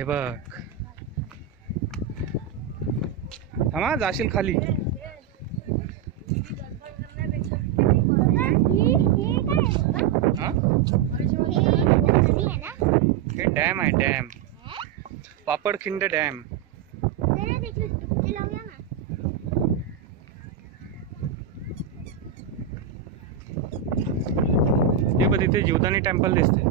हे बघ, थांबा जाशील खाली. हे डॅम आहे, डॅम, पापडखिंड डॅम. हे बघ तिथे जीवदानी टेम्पल दिसते.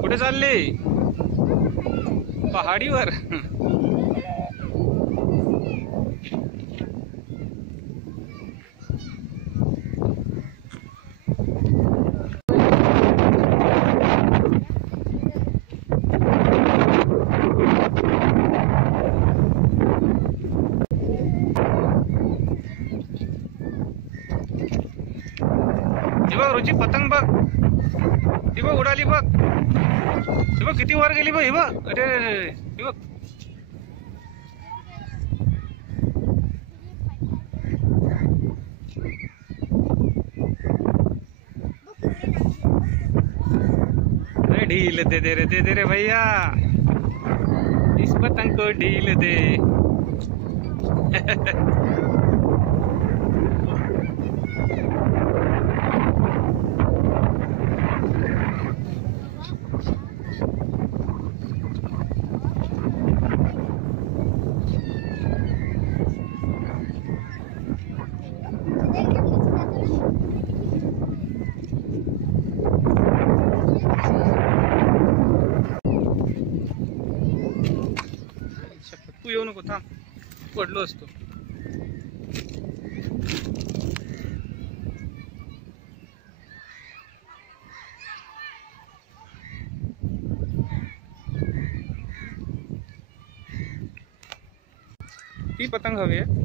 कुठे चालली? पहाडीवर. बघ रुची, पतंग बघ, ही बघ उडाली बघ, ही बघ किती वर गेली बघ, ही बघ. अरे ही बघ. अरे ढील दे दे रे भैया, इस पतंग को ढील दे. तू येऊ नको, थांब, पडलो असतो. ती पतंग हवी आहे.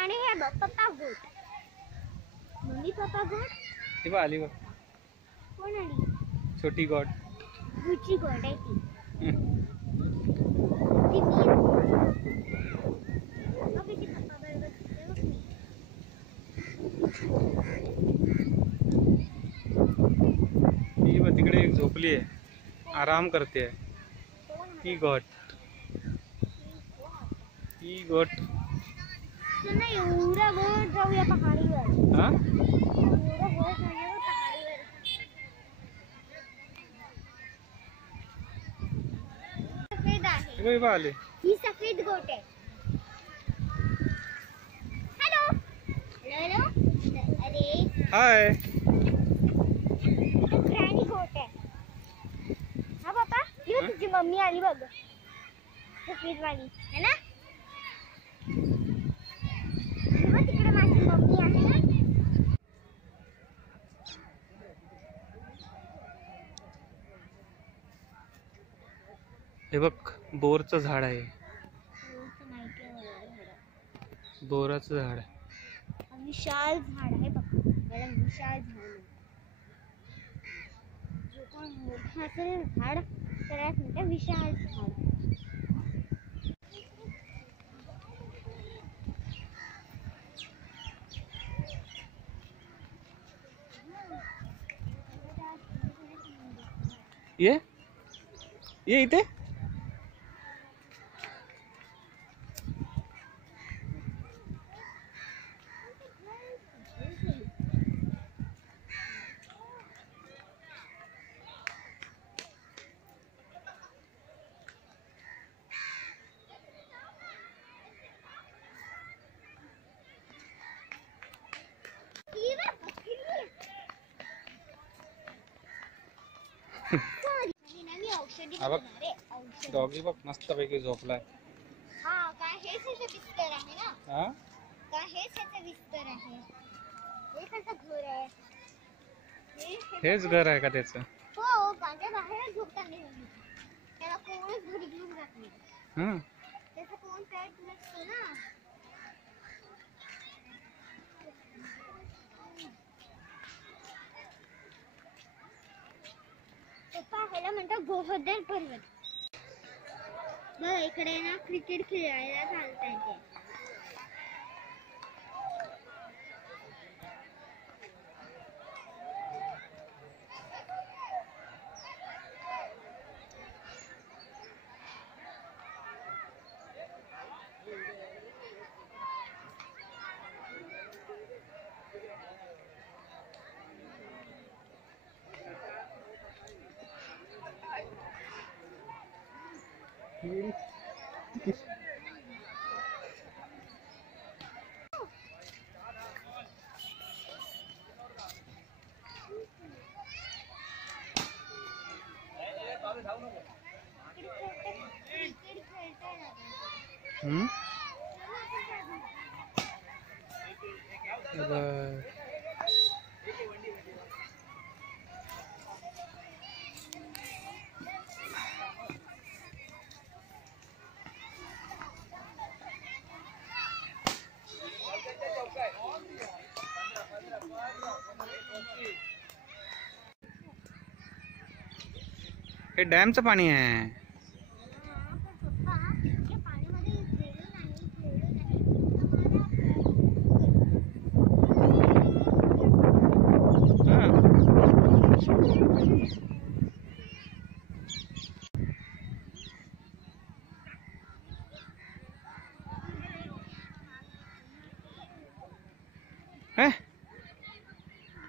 आणि हे बघ पप्पा गोट, मम्मी पप्पा गोट. ती बघ आली बघ. कोण आली? छोटी गोट. गुची गोट आहे ती. झोपली आहे, आराम करते आहे. ही गोट चल ना एवढ्या वर जाऊया पहाडीवर. हा एवढ्या वर जाऊया पहाडीवर. सफेद आहे. हे बघ आले. ही सफेद गोट आहे. हॅलो हॅलो अरे हाय. ग्रॅनी गोट आहे. हा बाबा ही तुझी मम्मी आली बघ, सफेद वाली है ना. तिकडे माझी मम्मी आहे ना. हे बघ बोरचं झाड आहे, बोराचं झाड आहे. विशाल झाड आहे बघ, विशाल झाड. जो कोण मोठं असेल झाड त्याला म्हणतात विशाल झाड. ये इथे. डॉगी बघ मस्त पैकी झोपलाय. हा काय हेच याचं बिस्तर आहे ना. हा काय हेच याचं बिस्तर आहे. हे कसं घर आहे. हेच घर आहे का त्याचं. हो माझ्या बाहेर झोपताना त्याला कोणच घरी घेऊन जात नाही. त्याचं कोण पेट नसतं ना. पप्पा ह्याला म्हणतात गोवर्धन पर्वत. बघ इकडे ना क्रिकेट खेळायला चालतंय ते. हे डॅमचं पाणी आहे.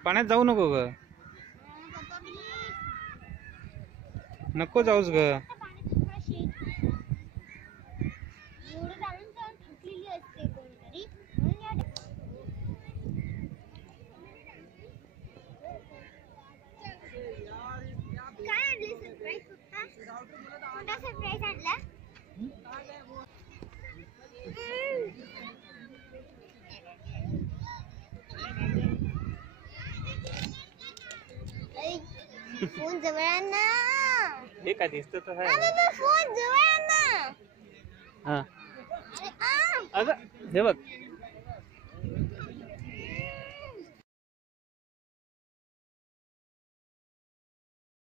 पाण्यात जाऊ नको ग. नको जाऊस ग. फोन जवळ आण ना. हे काय दिसत तर आहे. फोन जवळ आण ना. हा अगं हे बघ